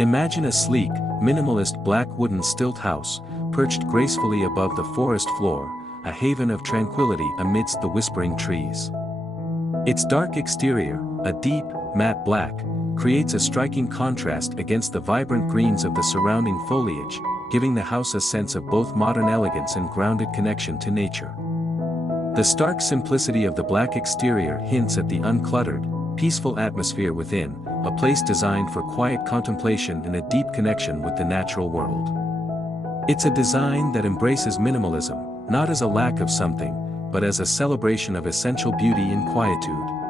Imagine a sleek, minimalist black wooden stilt house, perched gracefully above the forest floor, a haven of tranquility amidst the whispering trees. Its dark exterior, a deep, matte black, creates a striking contrast against the vibrant greens of the surrounding foliage, giving the house a sense of both modern elegance and grounded connection to nature. The stark simplicity of the black exterior hints at the uncluttered, peaceful atmosphere within, a place designed for quiet contemplation and a deep connection with the natural world. It's a design that embraces minimalism, not as a lack of something, but as a celebration of essential beauty and quietude.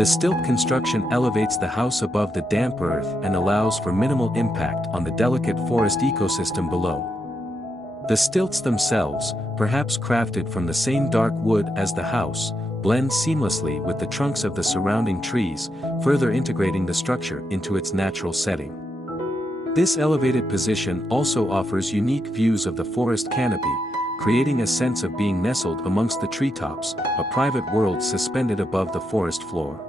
The stilt construction elevates the house above the damp earth and allows for minimal impact on the delicate forest ecosystem below. The stilts themselves, perhaps crafted from the same dark wood as the house, blend seamlessly with the trunks of the surrounding trees, further integrating the structure into its natural setting. This elevated position also offers unique views of the forest canopy, creating a sense of being nestled amongst the treetops, a private world suspended above the forest floor.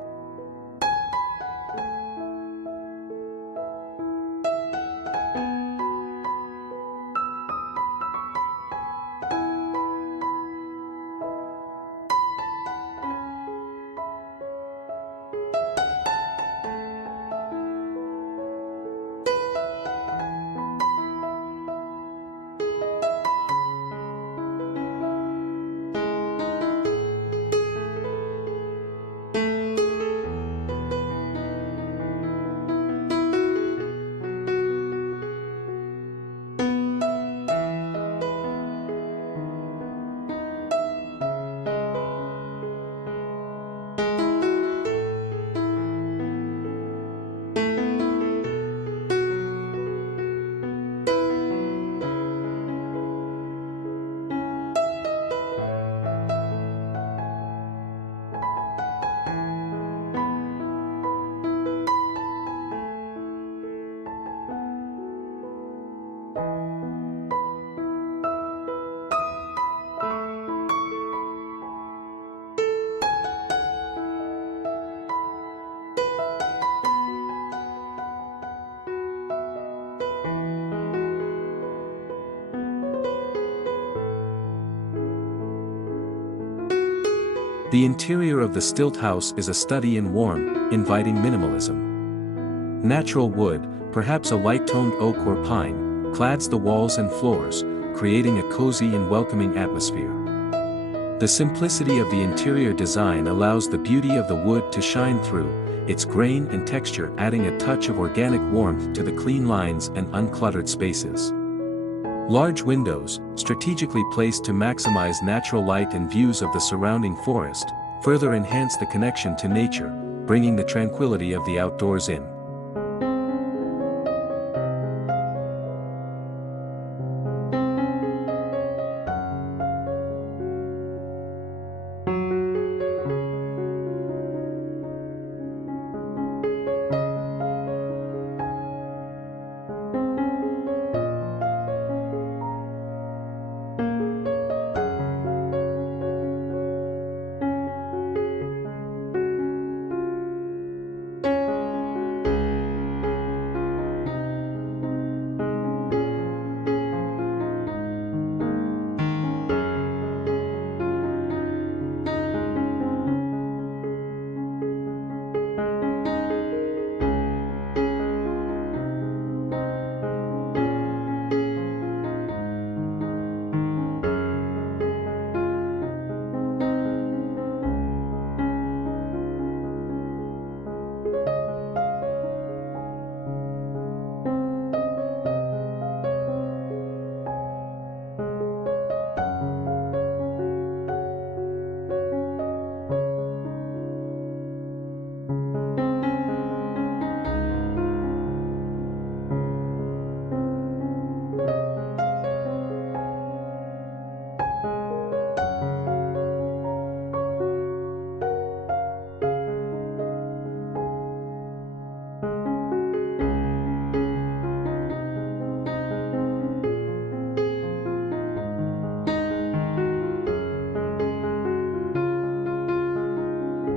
The interior of the stilt house is a study in warm, inviting minimalism. Natural wood, perhaps a light-toned oak or pine, clads the walls and floors, creating a cozy and welcoming atmosphere. The simplicity of the interior design allows the beauty of the wood to shine through, its grain and texture adding a touch of organic warmth to the clean lines and uncluttered spaces. Large windows, strategically placed to maximize natural light and views of the surrounding forest, further enhance the connection to nature, bringing the tranquility of the outdoors in.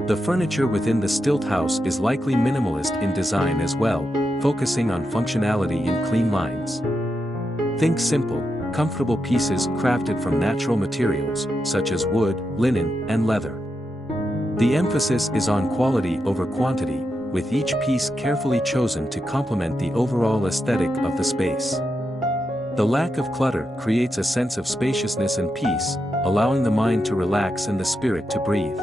The furniture within the Stilt house is likely minimalist in design as well, focusing on functionality and clean lines. Think simple, comfortable pieces crafted from natural materials, such as wood, linen, and leather. The emphasis is on quality over quantity, with each piece carefully chosen to complement the overall aesthetic of the space. The lack of clutter creates a sense of spaciousness and peace, allowing the mind to relax and the spirit to breathe.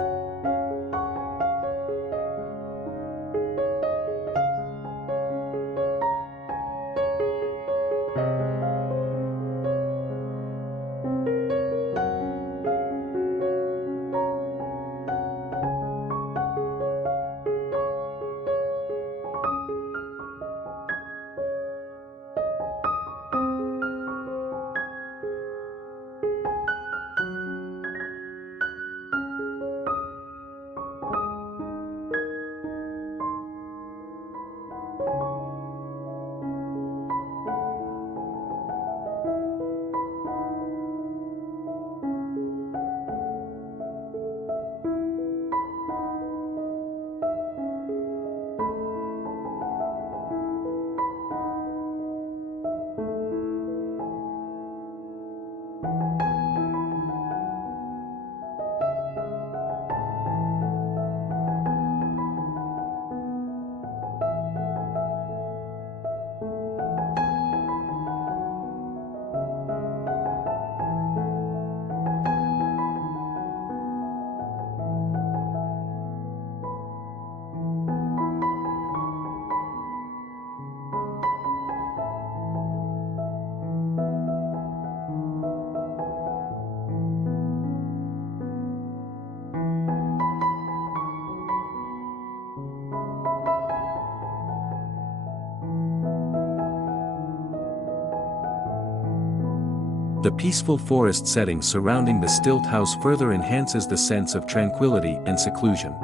The peaceful forest setting surrounding the Stilt house further enhances the sense of tranquility and seclusion.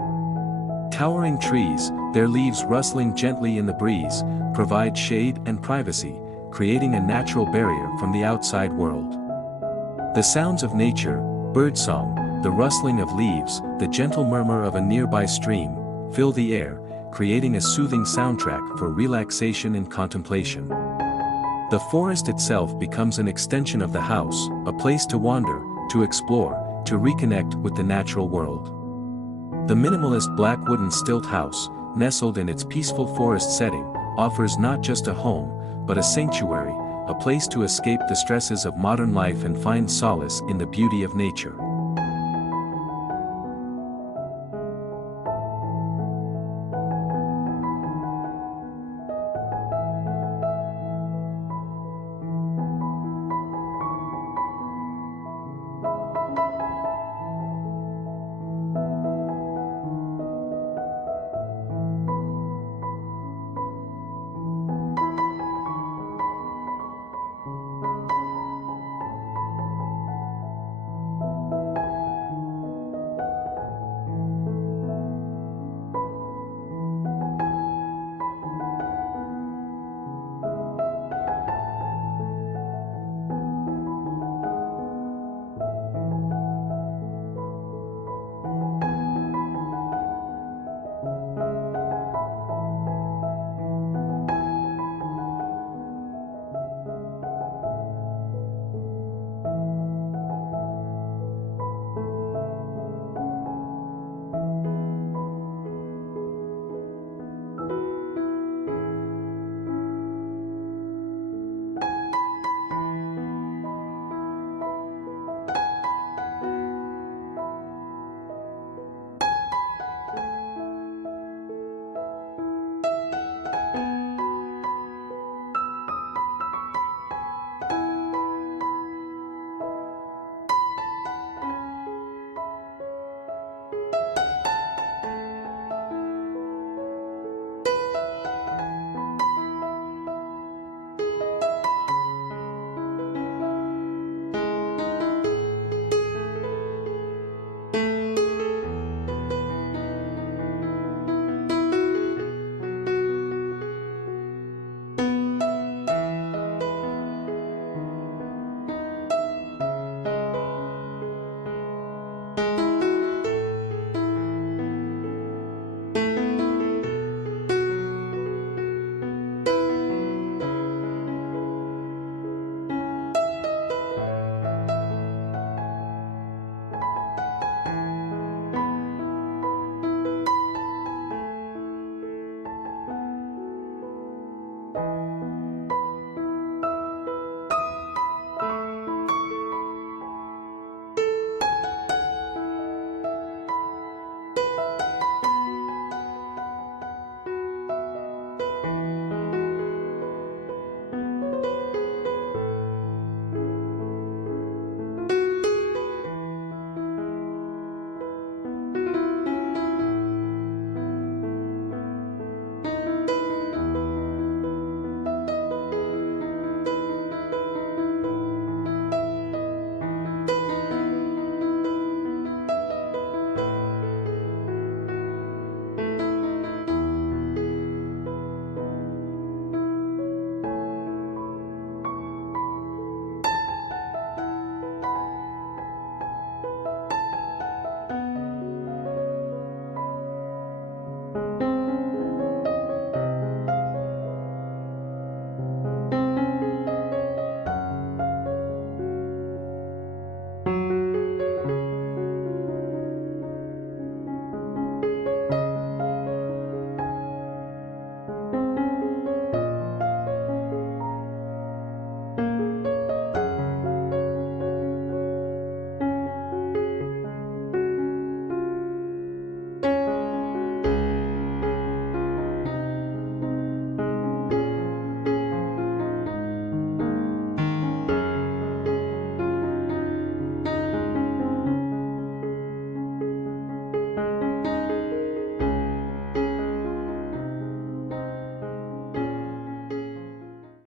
Towering trees, their leaves rustling gently in the breeze, provide shade and privacy, creating a natural barrier from the outside world. The sounds of nature, birdsong, the rustling of leaves, the gentle murmur of a nearby stream, fill the air, creating a soothing soundtrack for relaxation and contemplation. The forest itself becomes an extension of the house, a place to wander, to explore, to reconnect with the natural world. The minimalist black wooden Stilt house, nestled in its peaceful forest setting, offers not just a home, but a sanctuary, a place to escape the stresses of modern life and find solace in the beauty of nature.